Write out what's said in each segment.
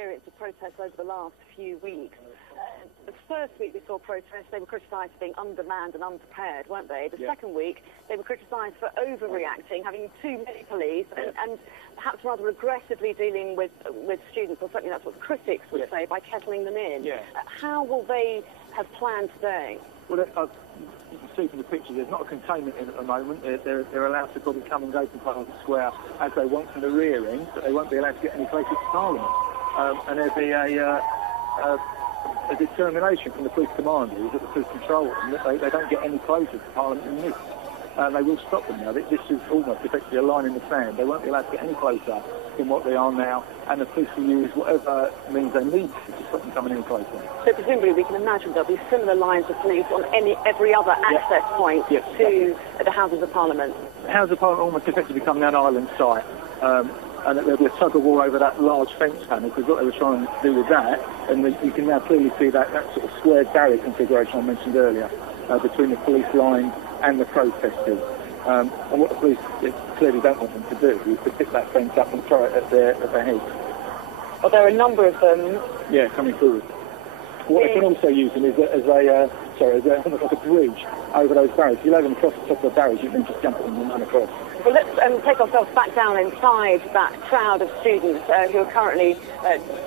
experience of protests over the last few weeks. The first week we saw protests, they were criticised for being undermanned and unprepared, weren't they? The second week, they were criticised for overreacting, having too many police, and perhaps rather aggressively dealing with students, or certainly that's what the critics would say, by kettling them in. How will they have planned today? Well, you can see from the pictures, there's not a containment in at the moment. They're allowed to probably come and go from Parliament Square as they want from the rear end, but they won't be allowed to get any closer to Parliament. And there'll be a determination from the police commanders at the police control room that they don't get any closer to Parliament than this. They will stop them now. This is almost effectively a line in the sand. They won't be allowed to get any closer than what they are now, and the police will use whatever means they need to stop them coming any closer. So presumably we can imagine there'll be similar lines of police on every other access point to the Houses of Parliament. The Houses of Parliament almost effectively become an island site. And there'll be a tug of war over that large fence panel, because what they were trying to do with that, and you can now clearly see that sort of square barrier configuration I mentioned earlier, between the police line and the protesters. And what the police clearly don't want them to do is to pick that fence up and throw it at their heads. Well, there are a number of them. Yeah, coming forward. What they can also use them is as almost like a bridge over those barriers. If you lay them across the top of the barriers, you can just jump on them and run across. Well, let's take ourselves back down inside that crowd of students who are currently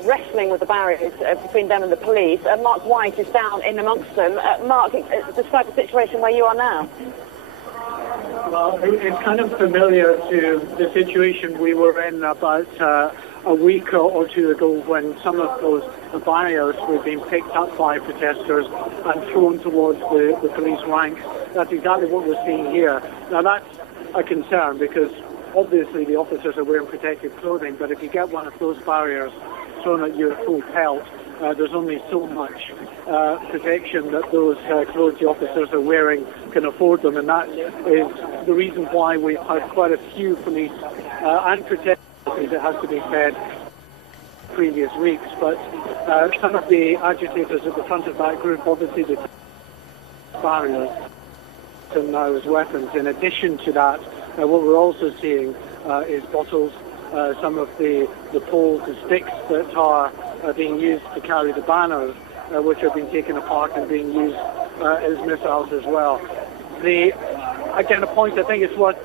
wrestling with the barriers between them and the police. Mark White is down in amongst them. Mark, describe the situation where you are now. Well, it's kind of familiar to the situation we were in about a week or two ago, when some of those barriers were being picked up by protesters and thrown towards the police ranks. That's exactly what we're seeing here. Now, that's a concern, because obviously the officers are wearing protective clothing, but if you get one of those barriers thrown at you at full pelt, there's only so much protection that those clothes the officers are wearing can afford them, and that is the reason why we've had quite a few police and protesters, it has to be said, previous weeks. But some of the agitators at the front of that group, obviously the barriers and now as weapons. In addition to that, what we're also seeing is bottles, some of the poles, the sticks that are being used to carry the banners, which are being taken apart and being used as missiles as well. Again, a point I think is worth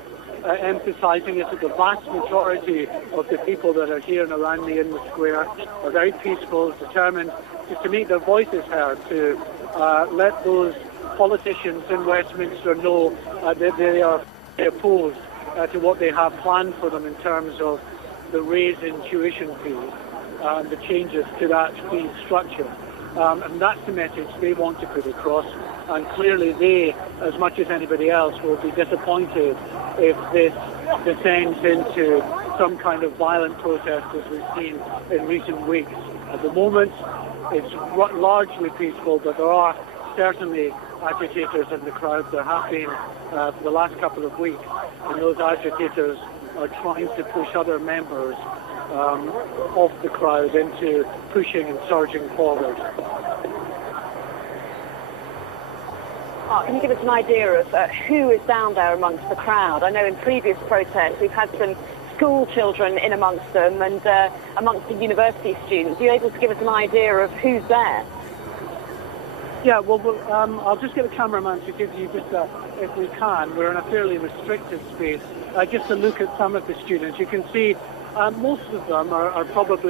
emphasising is that the vast majority of the people that are here and around me in the square are very peaceful, determined just to make their voices heard, to let those politicians in Westminster know that they are opposed to what they have planned for them in terms of the raise in tuition fees and the changes to that fee structure. And that's the message they want to put across. And clearly they, as much as anybody else, will be disappointed if this descends into some kind of violent protest as we've seen in recent weeks. At the moment, it's largely peaceful, but there are certainly agitators in the crowd. There have been for the last couple of weeks, and those agitators are trying to push other members of the crowd into pushing and surging forward. Can you give us an idea of who is down there amongst the crowd? I know in previous protests we've had some school children in amongst them and amongst the university students. Are you able to give us an idea of who's there? Yeah, well, I'll just get a cameraman to give you just if we can. We're in a fairly restricted space. Just to look at some of the students, you can see most of them are probably